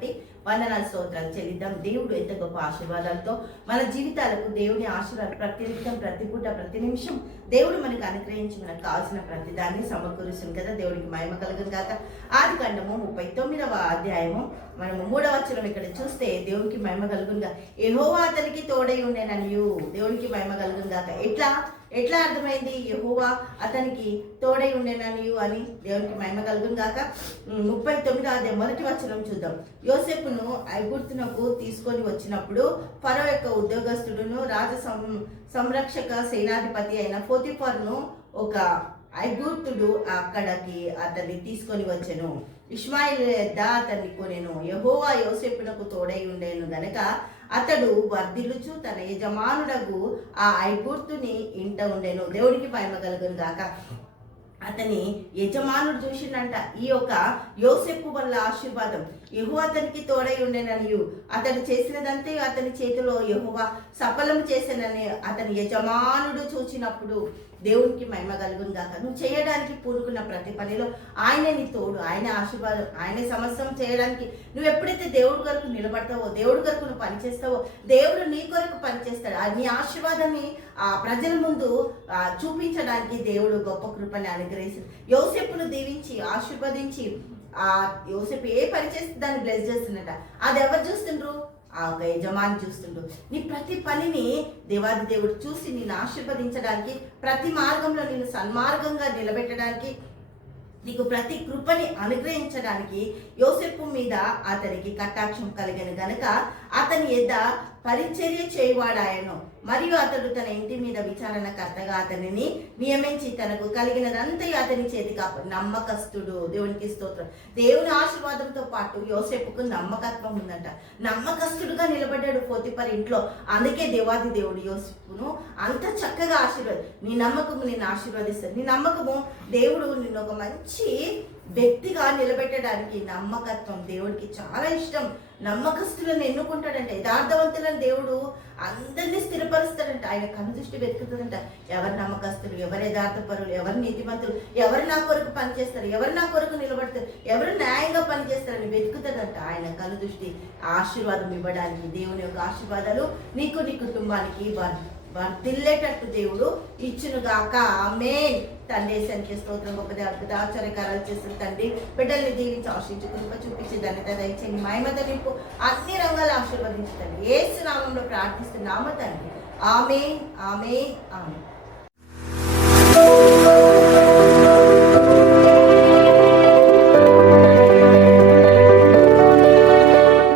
బట్టి వందనాలు స్తోత్రాలు చెల్లిద్దాం. దేవుడు ఎంత గొప్ప ఆశీర్వాదాలతో మన జీవితాలకు దేవుని ఆశీర్వాదం ప్రతి నిమిషం, ప్రతి పూట, ప్రతి నిమిషం దేవుడు మనకు అనుగ్రహించి మనకు కావాల్సిన ప్రతి దాన్ని సమకూరుస్తుంది కదా. దేవుడికి మహిమ కలుగును గాక. ఆదికాండము 39వ అధ్యాయము మనము 3వ వచనం ఇక్కడ చూస్తే దేవునికి మహిమ కలుగునుగా. యెహోవా అతనికి తోడై ఉండెననియు. దేవునికి మహిమ కలుగును గాక. ఎట్లా అర్థమైంది? యెహోవా అతనికి తోడై ఉండేననియు అని దేవునికి మహిమ కలుగును గాక. 39వ అధ్యాయం 1వ వచనం చూద్దాం. యోసేపును ఐగుప్తునకు తీసుకొని వచ్చినప్పుడు ఫరో యొక్క ఉద్యోగస్తుడును రాజ సంరక్షక సేనాధిపతి అయిన పోతిఫరును ఒక ఐగుప్తుడు అక్కడికి అతన్ని తీసుకొని వచ్చెను. ఇష్మాయిల్ యొద్ద అతన్ని కొనెను. యెహోవా యోసేపునకు తోడై ఉండేను గనక అతడు వర్ధిల్లుచు తన యజమానుడగు ఆ ఐగుప్తుని ఇంట ఉండెను. దేవుడికి మహిమ కలుగును గాక. అతని యజమానుడు చూసిండంట ఈ యొక్క యోసేపు వల్ల ఆశీర్వాదం. యెహోవా అతనికి తోడై ఉండేననియు అతడు చేసినదంతే అతని చేతిలో యెహోవా సఫలం చేశానని అతని యజమానుడు చూసినప్పుడు దేవునికి మహిమ కలుగును గాక. నువ్వు చేయడానికి పూనుకున్న ప్రతి పనిలో ఆయనే నీ తోడు, ఆయన ఆశీర్వాదం, ఆయనే సమస్తం చేయడానికి. నువ్వు ఎప్పుడైతే దేవుడి కొరకు నిలబడతావో, దేవుడి కొరకు నువ్వు పనిచేస్తావో, దేవుడు నీ కొరకు పనిచేస్తాడు. నీ ఆశీర్వాదాన్ని ఆ ప్రజల ముందు చూపించడానికి దేవుడు గొప్ప కృపని అనుగ్రహిస్తాడు. యోసేపును దీవించి ఆశీర్వదించి ఆ యోసేపు ఏ పని చేస్తే దాన్ని బ్లెస్ చేస్తున్నట. అది ఎవరు చూస్తుండ్రు? ఆ ఒక యజమాని చూస్తుండ్రు. నీ ప్రతి పనిని దేవాది దేవుడు చూసి నిన్ను ఆశీర్వదించడానికి, ప్రతి మార్గంలో నిన్ను సన్మార్గంగా నిలబెట్టడానికి, నీకు ప్రతి కృపని అనుగ్రహించడానికి యోసేపు మీద అతనికి కటాక్షం కలిగిన గనక అతని యొద్ద పరిచర్య చేయవాడాయను. మరియు అతడు తన ఇంటి మీద విచారణకర్తగా అతనిని నియమించి తనకు కలిగినదంతా అతని చేతికి నమ్మకస్తుడు. దేవునికి స్తోత్రం. దేవుని ఆశీర్వాదంతో పాటు యోసేపుకు నమ్మకత్వం ఉందంట. నమ్మకస్తుడుగా నిలబడ్డాడు పోతిఫర్ ఇంట్లో. అందుకే దేవాది దేవుడు యోసేపును అంత చక్కగా నీ నమ్మకము నిన్ను ఆశీర్వదిస్తాడు. నీ నమ్మకము దేవుడు నిన్ను ఒక మంచి వ్యక్తిగా నిలబెట్టడానికి. నమ్మకత్వం దేవుడికి చాలా ఇష్టం. నమ్మకస్తులను ఎన్నుకుంటాడంట. యథార్థవంతులను దేవుడు అందరినీ స్థిరపరుస్తాడంట. ఆయన కనుదృష్టి వెతుకుతుందంట. ఎవరు నమ్మకస్తులు, ఎవరు యథార్థపరులు, ఎవరు నీతిమంతులు, ఎవరు నా కొరకు పనిచేస్తారు, ఎవరు నా కొరకు నిలబడతారు, ఎవరు న్యాయంగా పనిచేస్తారని వెతుకుతాడంట. ఆయన కనుదృష్టి ఆశీర్వాదం ఇవ్వడానికి. దేవుని యొక్క ఆశీర్వాదాలు నీకు, నీ కుటుంబానికి వర్ధిల్లేటట్టు దేవుడు ఇచ్చునుగాక. ఆమేన్. తండ్రి సంఖ్య స్తోత్రం. గొప్పది అద్భుత ఆశ్చర్యకారాలు చేసిన తండ్రి బిడ్డల్ని దీవించి ఆశించి కృప చూపించి ధన్యత దయచేయండి. మహిమత నింపు అన్ని రంగాలు ఆశీర్వదించండి. యేసు నామంలో ప్రార్థిస్తున్నాము తండ్రి. ఆమేన్, ఆమేన్, ఆమేన్.